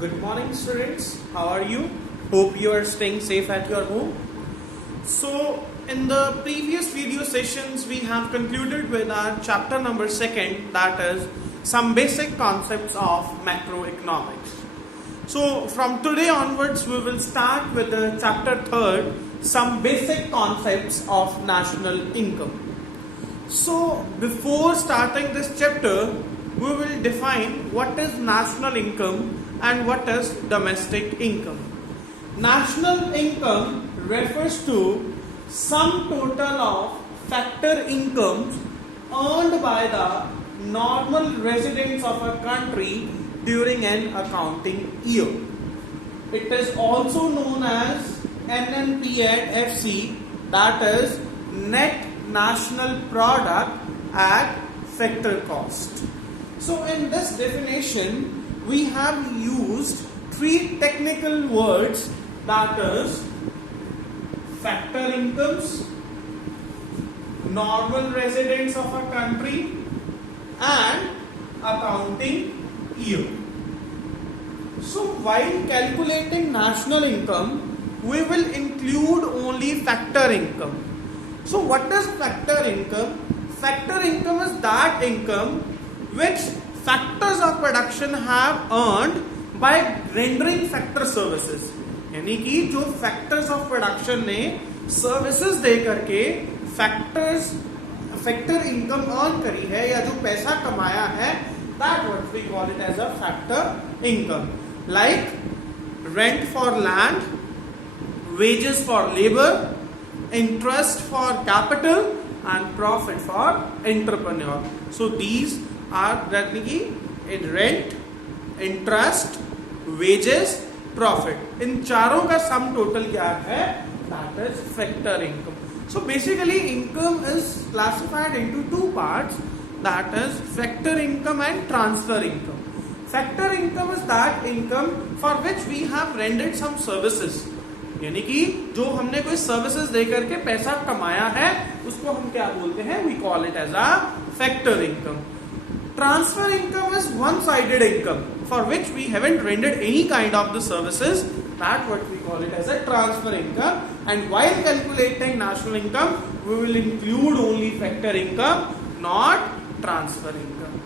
Good morning, students. How are you? Hope you are staying safe at your home. So, in the previous video sessions, we have concluded with our chapter number 2, that is some basic concepts of macroeconomics. So, from today onwards, we will start with the chapter 3, some basic concepts of national income. So, before starting this chapter, we will define what is national income and what is domestic income. National income refers to sum total of factor incomes earned by the normal residents of a country during an accounting year. It is also known as NNP@FC, that is net national product at factor cost. So in this definition, we have used three technical words, that is factor incomes, normal residents of a country, and accounting year. So while calculating national income, we will include only factor income. So what is factor income? Factor income is that income which factors of production have earned by rendering factor services. यानी कि जो factors of production ने services दे करके factor income earn करी है या जो पैसा कमाया है, that what we call it as a factor income. Like rent for land, wages for labor, interest for capital, and profit for entrepreneur. So these are in rent, interest, wages, profit. इन चारों का sum total क्या है? That is factor income. So basically income is classified into two parts, that is factor income and transfer income. Factor income is that income for which we have rendered some services. यानी कि जो हमने कोई services दे करके पैसा कमाया है, उसको हम क्या बोलते हैं? We call it as a factor income. Transfer income is one-sided income for which we haven't rendered any kind of the services. That's what we call it as a transfer income. And while calculating national income, we will include only factor income, not transfer income.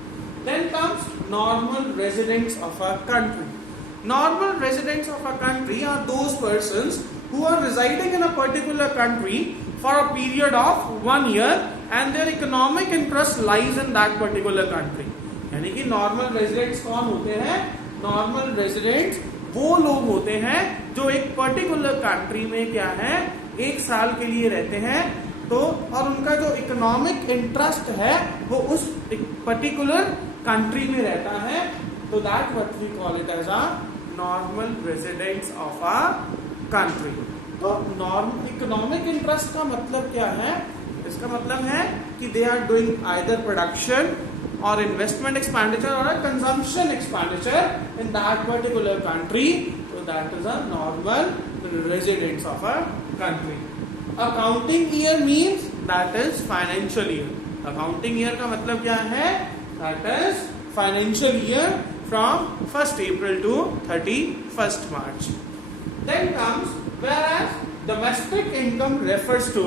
Then comes normal residents of a country. Normal residents of a country are those persons who are residing in a particular country for a period of 1 year and their economic interest lies in that particular country. यानी कि normal residents कौन होते हैं? Normal residents वो लोग होते हैं जो एक particular country में क्या है, 1 साल के लिए रहते हैं, तो और उनका जो economic interest है वो उस particular country में रहता है, तो that what we call it as a normal residents of a country. तो इकोनॉमिक इंटरेस्ट का मतलब क्या है? इसका मतलब है कि they are doing either production और इन्वेस्टमेंट एक्सपेंडिचर और consumption expenditure in that particular country, तो that is a normal residents of a country. Accounting year means that is financial year. Accounting year का मतलब क्या है? That is financial year from 1st April to 31st March. Then comes whereas domestic income refers to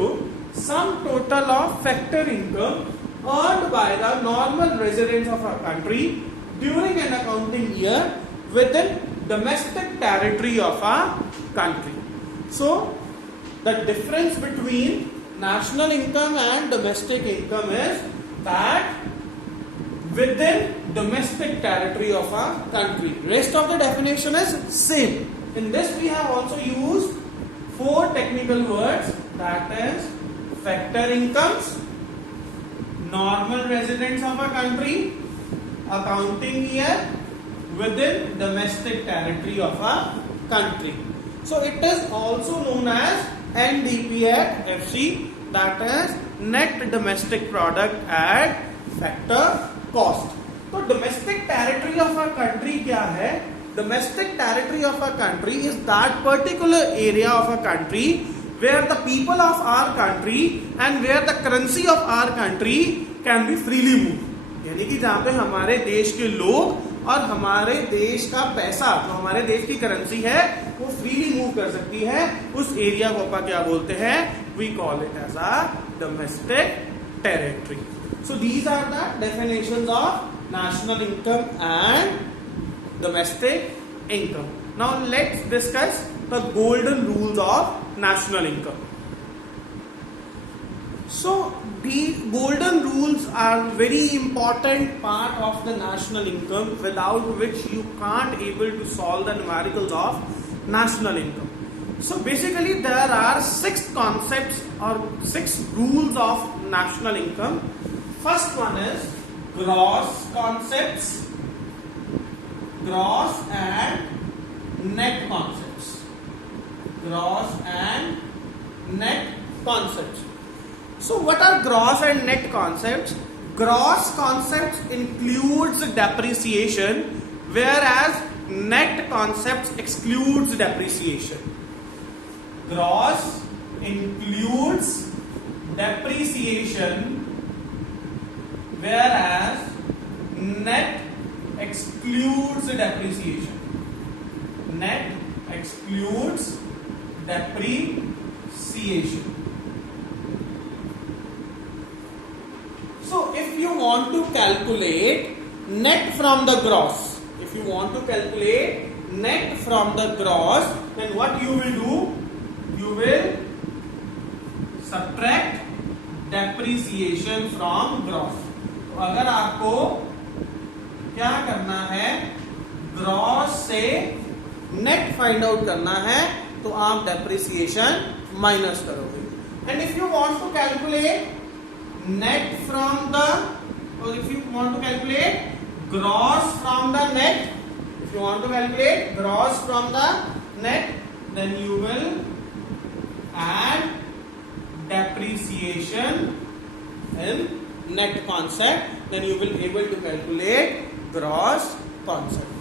sum total of factor income earned by the normal residents of a country during an accounting year within domestic territory of a country. So the difference between national income and domestic income is that within domestic territory of a country. Rest of the definition is same. In this we have also used 4 technical words, that is factor incomes, normal residents of a country, accounting year, within domestic territory of a country. So it is also known as NDP@FC, that is net domestic product at factor cost. तो domestic territory of a country क्या है? Domestic territory of a country is that particular area of a country where the people of our country and where the currency of our country can be freely moved. यानी कि जहाँ पे हमारे देश के लोग और हमारे देश का पैसा, जो हमारे देश की करेंसी है, वो फ्रीली मूव कर सकती है, उस एरिया को अपन क्या बोलते हैं? We call it as a domestic territory. So these are the definitions of national income and domestic income. Now let's discuss the golden rules of national income. So the golden rules are very important part of the national income, without which you can't able to solve the numericals of national income. So basically there are 6 concepts or 6 rules of national income. First one is gross concepts, gross and net concepts, gross and net concepts. So what are gross and net concepts? Gross concepts includes depreciation, whereas net concepts excludes depreciation. Gross includes depreciation, whereas net excludes depreciation. Net excludes depreciation. So if you want to calculate net from the gross, if you want to calculate net from the gross, then what you will do? You will subtract depreciation from gross. तो अगर आपको क्या करना है, gross से net find out करना है, तो आप डेप्रिसिएशन माइनस करोगे. And if you want to calculate net from the, और if you want to calculate gross from the net, if you want to calculate gross from the net, then you will add depreciation in net concept, then you will able to calculate gross concept.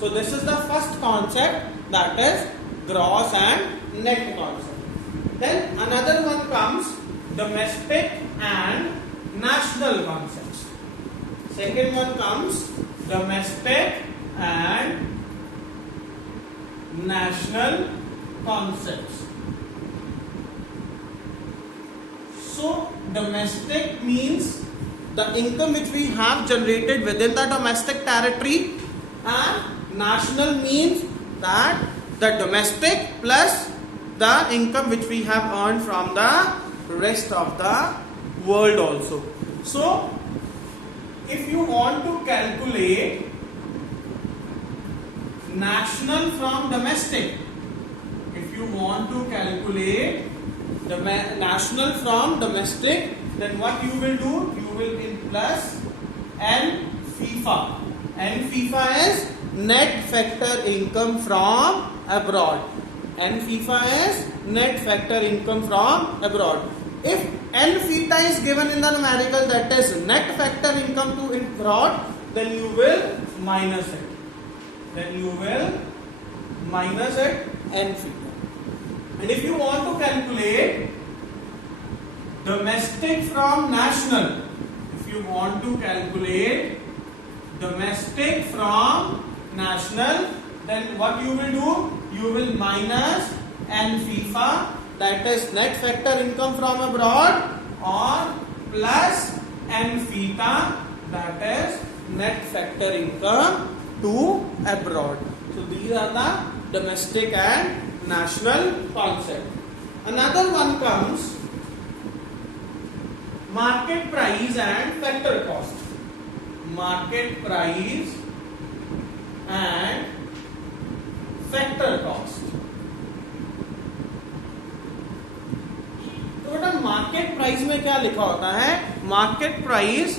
So this is the first concept, that is gross and net concept. Then another one comes domestic and national concepts. Second one comes domestic and national concepts. So domestic means the income which we have generated within the domestic territory, and national means that the domestic plus the income which we have earned from the rest of the world also. So if you want to calculate national from domestic, if you want to calculate the national from domestic, then what you will do? You will in plus N FIFA. N FIFA is net factor income from abroad. N FIFA is net factor income from abroad. If N theta is given in the numerical, that is net factor income to abroad, then you will minus it. Then you will minus it N theta. And if you want to calculate domestic from national, if you want to calculate domestic from national, then what you will do? You will minus N FIFA, that is net factor income from abroad, or plus N theta, that is net factor income to abroad. So these are the domestic and national concept. Another one comes market price and factor cost. Market price and factor cost. तो बेटा market price में क्या लिखा होता है? Market price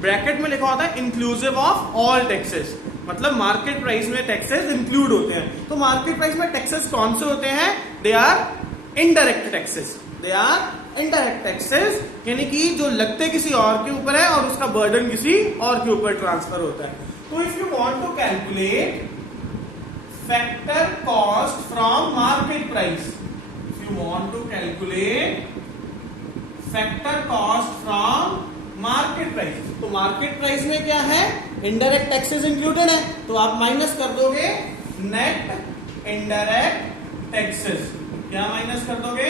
bracket में लिखा होता है इंक्लूसिव ऑफ ऑल टैक्सेस. मतलब मार्केट प्राइस में टैक्सेस इंक्लूड होते हैं. तो मार्केट प्राइस में टैक्सेस कौन से होते हैं? They are indirect taxes. They are indirect taxes, यानी कि जो लगते किसी और के ऊपर है और उसका बर्डन किसी और के ऊपर ट्रांसफर होता है. तो if you want to calculate factor cost from market price, if you want to calculate factor cost from market price, तो मार्केट प्राइस में क्या है? इनडायरेक्ट टैक्सेस इंक्लूडेड है, तो आप माइनस कर दोगे नेट इनडायरेक्ट टैक्सेस। क्या माइनस कर दोगे?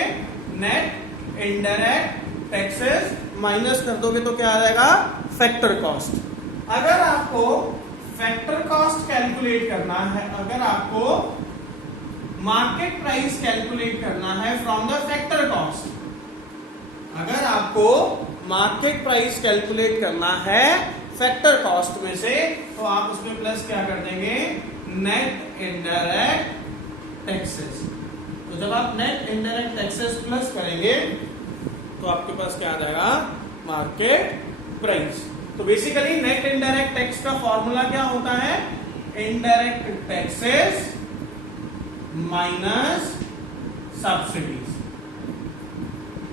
नेट इनडायरेक्ट टैक्सेस माइनस कर दोगे तो क्या आ जाएगा? Factor cost. अगर आपको फैक्टर कॉस्ट कैलकुलेट करना है, अगर आपको मार्केट प्राइस कैलकुलेट करना है फ्रॉम द फैक्टर कॉस्ट, अगर आपको मार्केट प्राइस कैलकुलेट करना है फैक्टर कॉस्ट में से, तो आप उसमें प्लस क्या कर देंगे? Net indirect taxes. तो जब आप नेट इनडायरेक्ट टैक्सेस प्लस करेंगे तो आपके पास क्या आ जाएगा? Market price. तो बेसिकली नेट इनडायरेक्ट टैक्स का फॉर्मूला क्या होता है? Indirect taxes minus subsidies.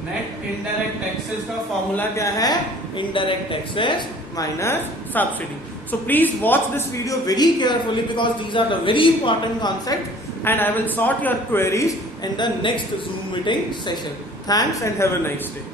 Net indirect taxes का फॉर्मूला क्या है? Indirect taxes minus subsidy. So please watch this video very carefully because these are the very important concepts and I will sort your queries in the next Zoom meeting session. Thanks and have a nice day.